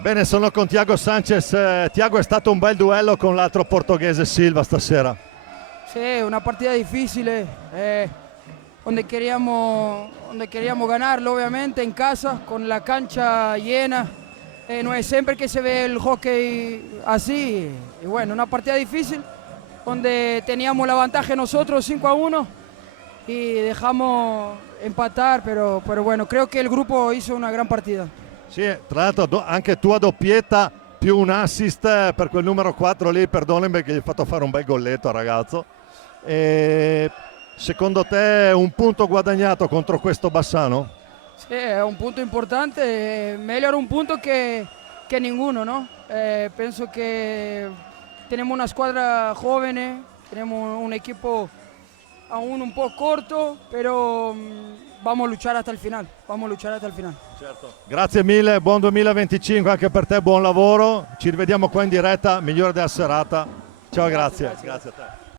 Bene, sono con Thiago Sanchez. Thiago, è stato un bel duello con l'altro portoghese Silva stasera. Sí, una partida difícil, donde queríamos ganarlo, obviamente, en casa, con la cancha llena. No es siempre que se ve el hockey así. Y bueno, una partida difícil, donde teníamos la ventaja nosotros 5-1 y dejamos empatar, pero bueno, creo que el grupo hizo una gran partida. Sì, tra l'altro anche tua doppietta più un assist per quel numero 4 lì, perdonami perché gli hai fatto fare un bel golletto al ragazzo. E secondo te un punto guadagnato contro questo Bassano? Sí, es un punto importante, mejor un punto que ninguno, ¿no? Pienso que tenemos una escuadra joven, tenemos un equipo aún un poco corto, pero vamos a luchar hasta el final, vamos a luchar hasta el final. Certo. Grazie mille, buon 2025 anche per te, buon lavoro. Ci rivediamo qua in diretta, migliore della serata. Ciao, grazie. Grazie a te.